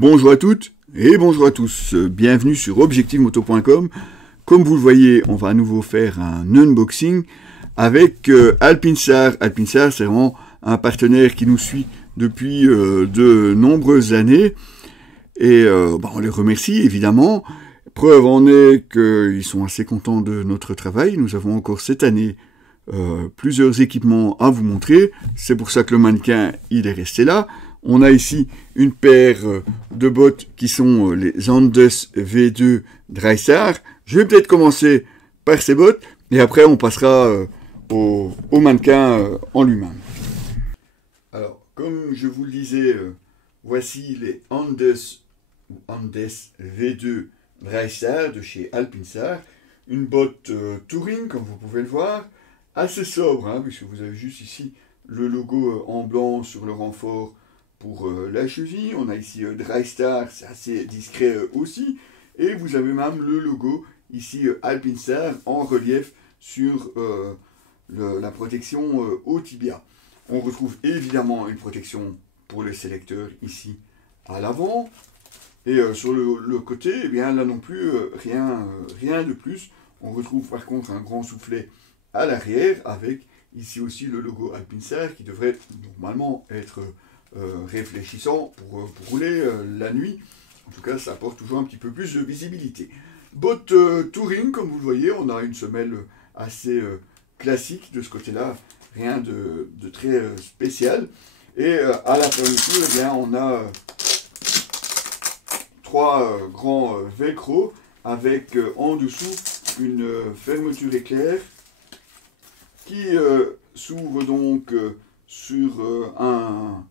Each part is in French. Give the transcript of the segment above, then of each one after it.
Bonjour à toutes et bonjour à tous, bienvenue sur objectivemoto.com. Comme vous le voyez, on va à nouveau faire un unboxing avec Alpinsar. Alpinsar, c'est vraiment un partenaire qui nous suit depuis de nombreuses années et on les remercie évidemment. Preuve en est qu'ils sont assez contents de notre travail. Nous avons encore cette année plusieurs équipements à vous montrer. C'est pour ça que le mannequin il est resté là. On a ici une paire de bottes qui sont les Andes V2 Drystar. Je vais peut-être commencer par ces bottes et après on passera au mannequin en lui-même. Alors, comme je vous le disais, voici les Andes V2 Drystar de chez Alpinsar. Une botte touring, comme vous pouvez le voir, assez sobre, puisque vous avez juste ici le logo en blanc sur le renfort pour la cheville. On a ici Drystar, c'est assez discret aussi. Et vous avez même le logo ici Alpinsar en relief sur la protection au tibia. On retrouve évidemment une protection pour le sélecteur ici à l'avant. Et sur le côté, eh bien, là non plus, rien de plus. On retrouve par contre un grand soufflet à l'arrière avec ici aussi le logo Alpinsar qui devrait normalement être réfléchissant pour rouler la nuit. En tout cas, ça apporte toujours un petit peu plus de visibilité. Botte touring, comme vous le voyez, on a une semelle assez classique de ce côté-là, rien de très spécial. Et à la fermeture, eh bien, on a trois grands velcro avec en dessous une fermeture éclair qui s'ouvre donc sur un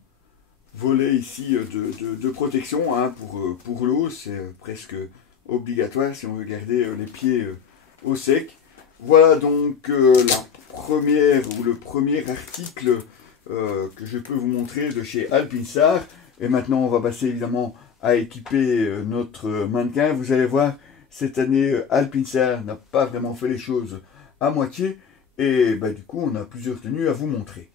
volet ici de protection pour l'eau. C'est presque obligatoire si on veut garder les pieds au sec. Voilà donc la première ou le premier article que je peux vous montrer de chez Alpinsar. Et maintenant on va passer évidemment à équiper notre mannequin. Vous allez voir, cette année Alpinsar n'a pas vraiment fait les choses à moitié. Et du coup on a plusieurs tenues à vous montrer.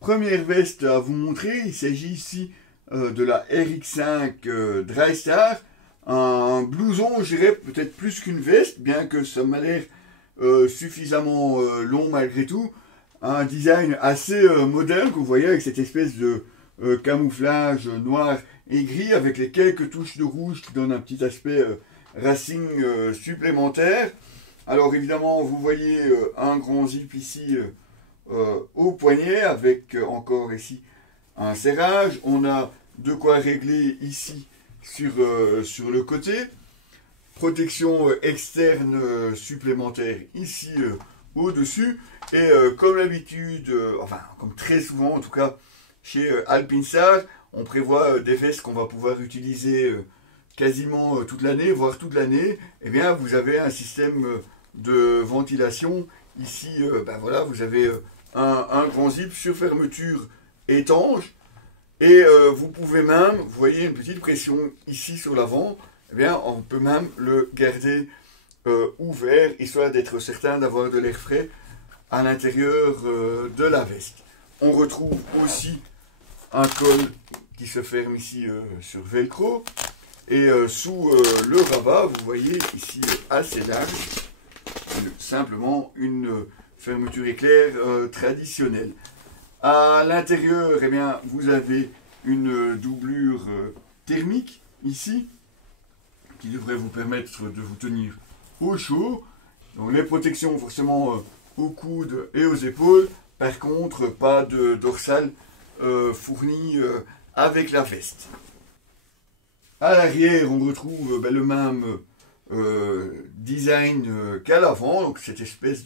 Première veste à vous montrer, il s'agit ici de la RX5 Drystar. Un blouson, je dirais peut-être plus qu'une veste, bien que ça m'a l'air suffisamment long malgré tout. Un design assez moderne que vous voyez avec cette espèce de camouflage noir et gris avec les quelques touches de rouge qui donnent un petit aspect racing supplémentaire. Alors évidemment, vous voyez un grand zip ici au poignet avec encore ici un serrage. On a de quoi régler ici sur le côté. Protection externe supplémentaire ici au-dessus. Et comme l'habitude, enfin comme très souvent en tout cas chez Alpinsar, on prévoit des vestes qu'on va pouvoir utiliser quasiment toute l'année, voire toute l'année. Eh bien vous avez un système de ventilation. Ici, voilà, vous avez un grand zip sur fermeture étanche. Et vous pouvez même, vous voyez une petite pression ici sur l'avant, eh bien on peut même le garder ouvert, histoire d'être certain d'avoir de l'air frais à l'intérieur de la veste. On retrouve aussi un col qui se ferme ici sur velcro. Et sous le rabat, vous voyez ici assez large, simplement une fermeture éclair traditionnelle. À l'intérieur, eh bien, vous avez une doublure thermique ici, qui devrait vous permettre de vous tenir au chaud. Donc les protections forcément aux coudes et aux épaules. Par contre, pas de dorsale fournie avec la veste. À l'arrière, on retrouve le même design qu'à l'avant, donc cette espèce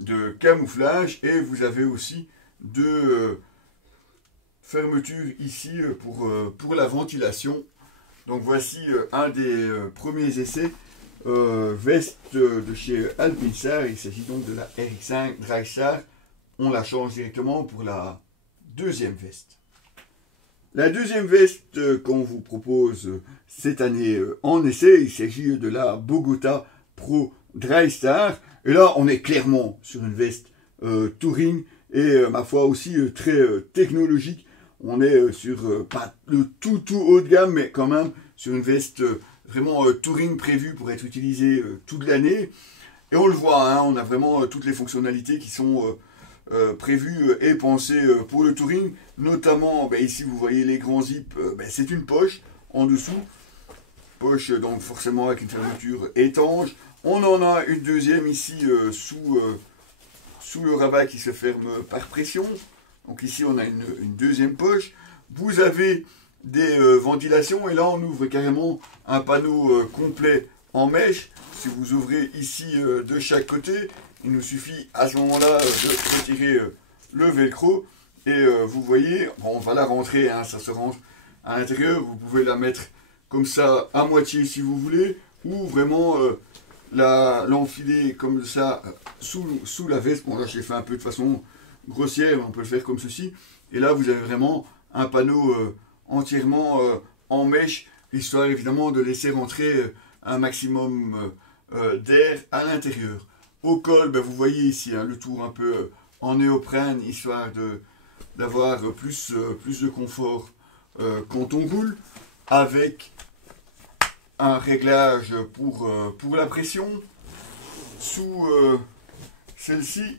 de camouflage, et vous avez aussi deux fermetures ici pour la ventilation. Donc voici un des premiers essais veste de chez Alpinsar. Il s'agit donc de la RX5 Drystar. On la change directement pour la deuxième veste. La deuxième veste qu'on vous propose cette année en essai, il s'agit de la Bogota Pro Drystar. Et là, on est clairement sur une veste touring et ma foi aussi très technologique. on est sur, pas le tout haut de gamme, mais quand même sur une veste vraiment touring prévue pour être utilisée toute l'année. Et on le voit, hein, on a vraiment toutes les fonctionnalités qui sont prévues et pensées pour le touring. Notamment, ben, ici vous voyez les grands zips, ben, c'est une poche en dessous. Poche donc forcément avec une fermeture étanche. On en a une deuxième ici sous le rabat qui se ferme par pression. Donc ici on a une deuxième poche. Vous avez des ventilations et là on ouvre carrément un panneau complet en mèche. Si vous ouvrez ici de chaque côté, il nous suffit à ce moment-là de retirer le velcro et vous voyez, bon, on va la rentrer, hein, ça se rentre à l'intérieur. Vous pouvez la mettre comme ça à moitié si vous voulez, ou vraiment l'enfiler comme ça sous la veste. Bon là je l'ai fait un peu de façon grossière, on peut le faire comme ceci. Et là vous avez vraiment un panneau entièrement en mèche, histoire évidemment de laisser rentrer un maximum d'air à l'intérieur. Au col, ben, vous voyez ici hein, le tour un peu en néoprène, histoire d'avoir plus de confort quand on roule, avec un réglage pour la pression. Sous celle-ci,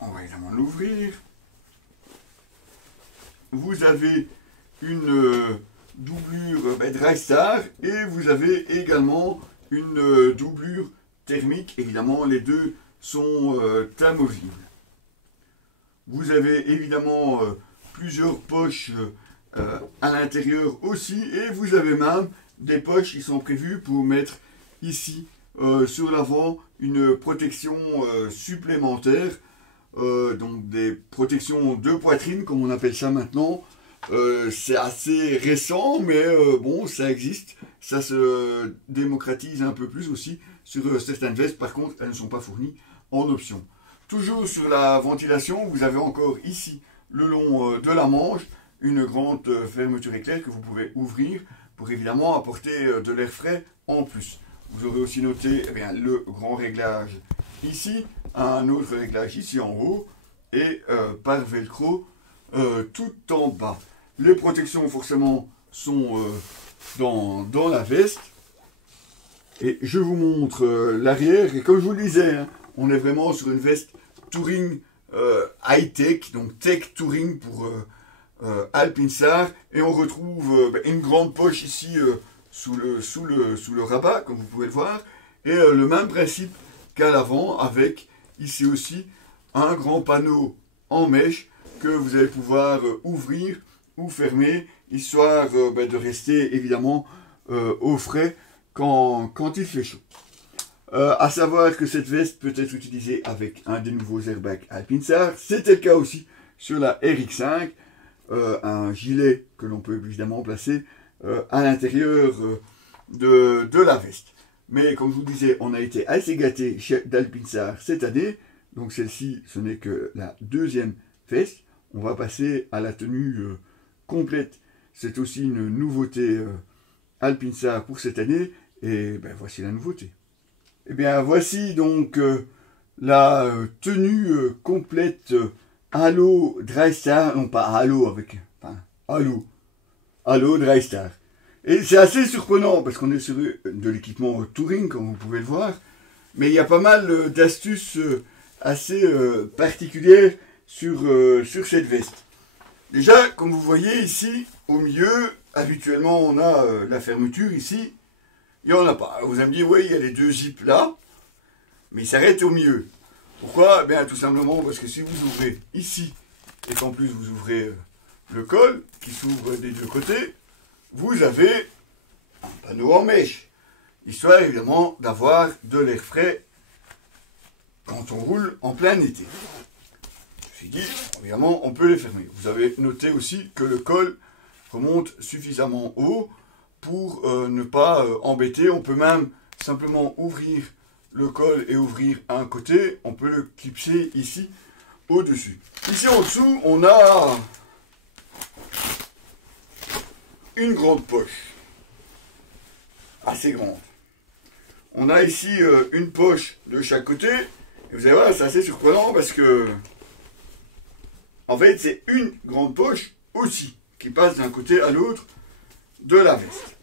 on va évidemment l'ouvrir. Vous avez une doublure Drystar et vous avez également une doublure thermique. Évidemment, les deux sont amovibles. Vous avez évidemment plusieurs poches à l'intérieur aussi et vous avez même des poches qui sont prévues pour mettre ici sur l'avant une protection supplémentaire, donc des protections de poitrine comme on appelle ça maintenant. C'est assez récent mais bon ça existe, ça se démocratise un peu plus aussi sur certaines vestes. Par contre elles ne sont pas fournies en option. Toujours sur la ventilation, vous avez encore ici le long de la manche une grande fermeture éclair que vous pouvez ouvrir pour évidemment apporter de l'air frais en plus. Vous aurez aussi noté eh bien, le grand réglage ici, un autre réglage ici en haut et par velcro tout en bas. Les protections forcément sont dans la veste. Et je vous montre l'arrière. Et comme je vous le disais, hein, on est vraiment sur une veste touring high-tech, donc tech touring pour Alpinsar. Et on retrouve une grande poche ici sous le rabat, comme vous pouvez le voir. Et le même principe qu'à l'avant, avec ici aussi un grand panneau en mèche que vous allez pouvoir ouvrir ou fermer, histoire de rester évidemment au frais quand il fait chaud. À savoir que cette veste peut être utilisée avec un des nouveaux airbags Alpinsar. C'était le cas aussi sur la RX5. Un gilet que l'on peut évidemment placer à l'intérieur de la veste. Mais comme je vous disais, on a été assez gâté chez d'Alpinsar cette année. Donc celle-ci, ce n'est que la deuxième veste. On va passer à la tenue complète. C'est aussi une nouveauté Alpinsar pour cette année. Et ben, voici la nouveauté. Et bien voici donc la tenue complète Halo Drystar. Non pas Halo avec... Enfin, Halo Drystar. Et c'est assez surprenant parce qu'on est sur de l'équipement touring comme vous pouvez le voir. Mais il y a pas mal d'astuces assez particulières sur cette veste. Déjà, comme vous voyez ici, au milieu, habituellement on a la fermeture ici. Il n'y en a pas. Vous allez me dire, oui, il y a les deux zips là, mais il s'arrête au milieu. Pourquoi? Eh bien, tout simplement parce que si vous ouvrez ici, et qu'en plus vous ouvrez le col, qui s'ouvre des deux côtés, vous avez un panneau en mèche. Histoire évidemment d'avoir de l'air frais quand on roule en plein été. Ceci dit, évidemment, on peut les fermer. Vous avez noté aussi que le col remonte suffisamment haut pour ne pas embêter. On peut même simplement ouvrir le col et ouvrir un côté. On peut le clipser ici au-dessus. Ici en dessous, on a une grande poche. Assez grande. On a ici une poche de chaque côté. Et vous allez voir, c'est assez surprenant parce que en fait, c'est une grande poche aussi. qui passe d'un côté à l'autre de la veste.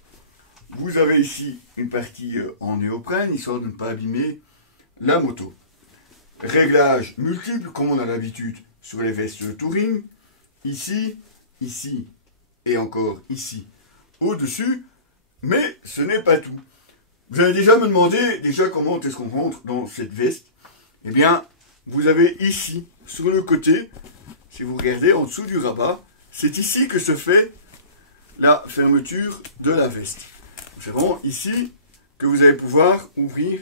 Vous avez ici une partie en néoprène, histoire de ne pas abîmer la moto. Réglages multiples, comme on a l'habitude sur les vestes touring. Ici, ici et encore ici, au-dessus. Mais ce n'est pas tout. Vous allez déjà me demander comment est-ce qu'on rentre dans cette veste. Eh bien, vous avez ici, sur le côté, si vous regardez en dessous du rabat, c'est ici que se fait la fermeture de la veste. C'est vraiment ici que vous allez pouvoir ouvrir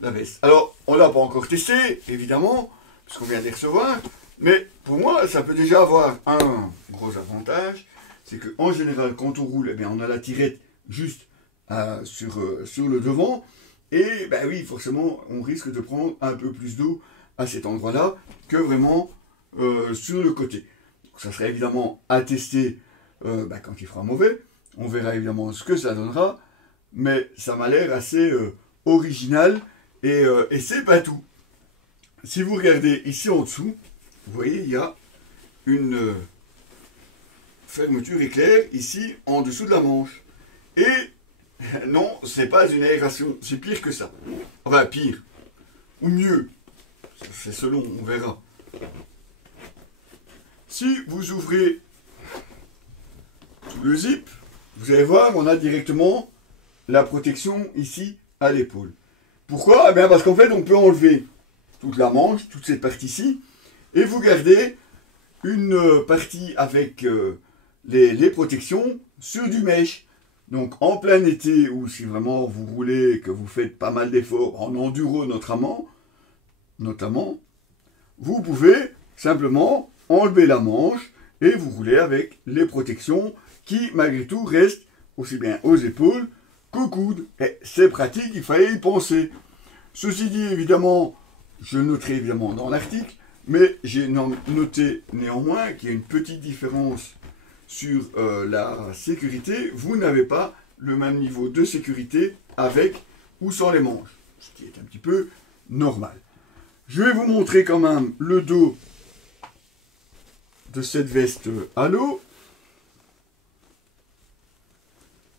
la veste. Alors, on ne l'a pas encore testé, évidemment, puisqu'on vient de les recevoir, mais pour moi, ça peut déjà avoir un gros avantage, c'est qu'en général, quand on roule, eh bien, on a la tirette juste sur le devant, et ben oui, forcément, on risque de prendre un peu plus d'eau à cet endroit-là que vraiment sur le côté. Donc, ça serait évidemment à tester quand il fera mauvais. On verra évidemment ce que ça donnera, mais ça m'a l'air assez original et c'est pas tout. Si vous regardez ici en dessous, vous voyez, il y a une fermeture éclair ici en dessous de la manche. Et non, c'est pas une aération, c'est pire que ça. Enfin, pire. Ou mieux. C'est selon, on verra. Si vous ouvrez tout le zip, vous allez voir, on a directement la protection ici à l'épaule. Pourquoi? Eh bien parce qu'en fait, on peut enlever toute la manche, toute cette partie-ci, et vous gardez une partie avec les protections sur du mesh. Donc en plein été, ou si vraiment vous roulez, que vous faites pas mal d'efforts, en enduro notamment, vous pouvez simplement enlever la manche et vous roulez avec les protections qui, malgré tout, restent aussi bien aux épaules qu'aux coudes. Et c'est pratique, il fallait y penser. Ceci dit, évidemment, je noterai évidemment dans l'article, mais j'ai noté néanmoins qu'il y a une petite différence sur la sécurité. Vous n'avez pas le même niveau de sécurité avec ou sans les manches, ce qui est un petit peu normal. Je vais vous montrer quand même le dos de cette veste à l'eau.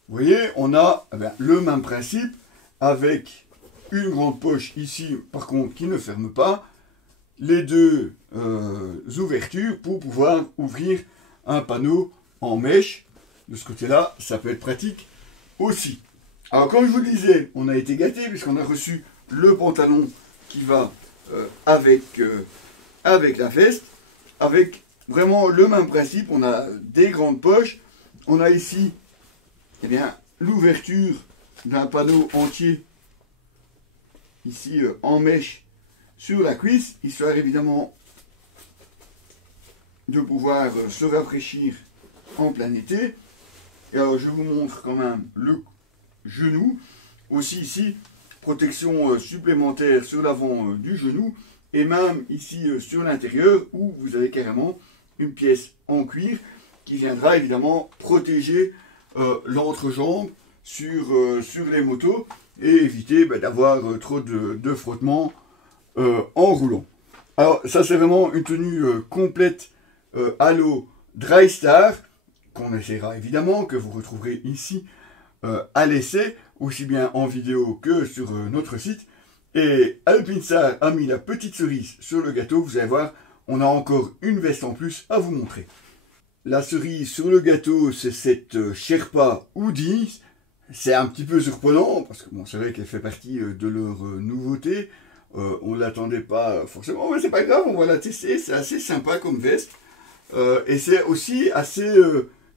Vous voyez, on a le même principe avec une grande poche ici, par contre, qui ne ferme pas, les deux ouvertures pour pouvoir ouvrir un panneau en mèche. De ce côté-là, ça peut être pratique aussi. Alors, comme je vous le disais, on a été gâtés puisqu'on a reçu le pantalon qui va avec la veste, avec vraiment le même principe. On a des grandes poches. On a ici l'ouverture d'un panneau entier, ici en mèche, sur la cuisse, histoire évidemment de pouvoir se rafraîchir en plein été. Et alors je vous montre quand même le genou. Aussi ici, protection supplémentaire sur l'avant du genou. Et même ici sur l'intérieur où vous avez carrément une pièce en cuir qui viendra évidemment protéger l'entrejambe sur les motos et éviter d'avoir trop de frottement en roulant. Alors ça c'est vraiment une tenue complète à l'eau Dry Star qu'on essaiera évidemment, que vous retrouverez ici à l'essai, aussi bien en vidéo que sur notre site. Et Alpinstar a mis la petite cerise sur le gâteau. Vous allez voir, on a encore une veste en plus à vous montrer. La cerise sur le gâteau, c'est cette Sherpa Hoodies. C'est un petit peu surprenant, parce que bon, c'est vrai qu'elle fait partie de leur nouveauté. On ne l'attendait pas forcément, mais c'est pas grave, on va la tester. C'est assez sympa comme veste. Et c'est aussi assez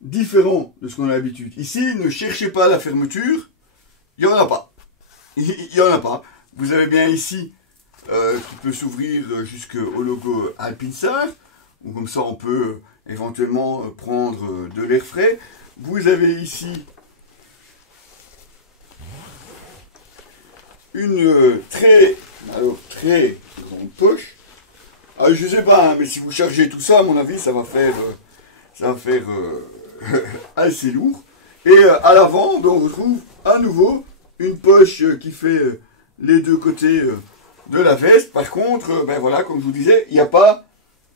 différent de ce qu'on a l'habitude. Ici, ne cherchez pas la fermeture. Il n'y en a pas. Il n'y en a pas. Vous avez bien ici qui peut s'ouvrir jusqu'au logo Alpinstar. Ou comme ça, on peut éventuellement prendre de l'air frais. Vous avez ici une très grande poche. Alors, je ne sais pas, hein, mais si vous chargez tout ça, à mon avis, ça va faire assez lourd. Et à l'avant, on retrouve à nouveau une poche qui fait les deux côtés de la veste. Par contre, voilà, comme je vous disais, il n'y a pas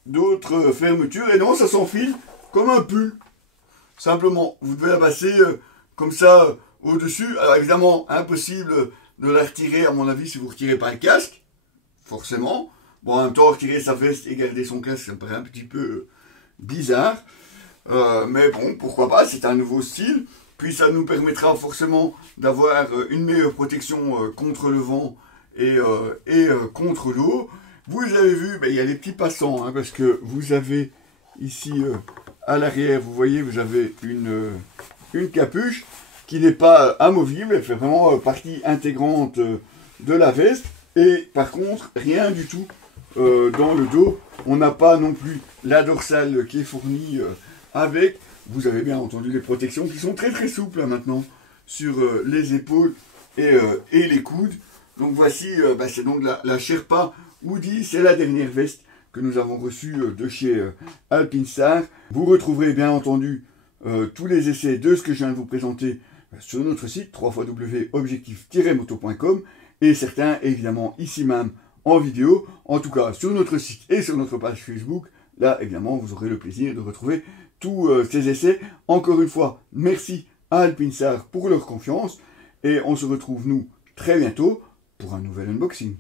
d'autre fermeture. Et non, ça s'enfile comme un pull. Simplement, vous devez la passer comme ça au-dessus. Alors évidemment, impossible de la retirer à mon avis si vous ne retirez pas le casque, forcément. Bon, en même temps, retirer sa veste et garder son casque, ça me paraît un petit peu bizarre. Mais bon, pourquoi pas, c'est un nouveau style. Puis ça nous permettra forcément d'avoir une meilleure protection contre le vent et contre l'eau. Vous avez vu, il y a les petits passants, hein, parce que vous avez ici à l'arrière, vous voyez, vous avez une capuche qui n'est pas amovible, elle fait vraiment partie intégrante de la veste. Et par contre, rien du tout dans le dos. On n'a pas non plus la dorsale qui est fournie avec. Vous avez bien entendu les protections qui sont très très souples maintenant sur les épaules et les coudes. Donc voici, c'est donc la Sherpa Woody, c'est la dernière veste que nous avons reçue de chez Alpinstar. Vous retrouverez bien entendu tous les essais de ce que je viens de vous présenter sur notre site www.objectif-moto.com et certains évidemment ici même en vidéo, en tout cas sur notre site et sur notre page Facebook. Là évidemment vous aurez le plaisir de retrouver tous ces essais. Encore une fois, merci à Alpinstar pour leur confiance et on se retrouve nous très bientôt pour un nouvel unboxing.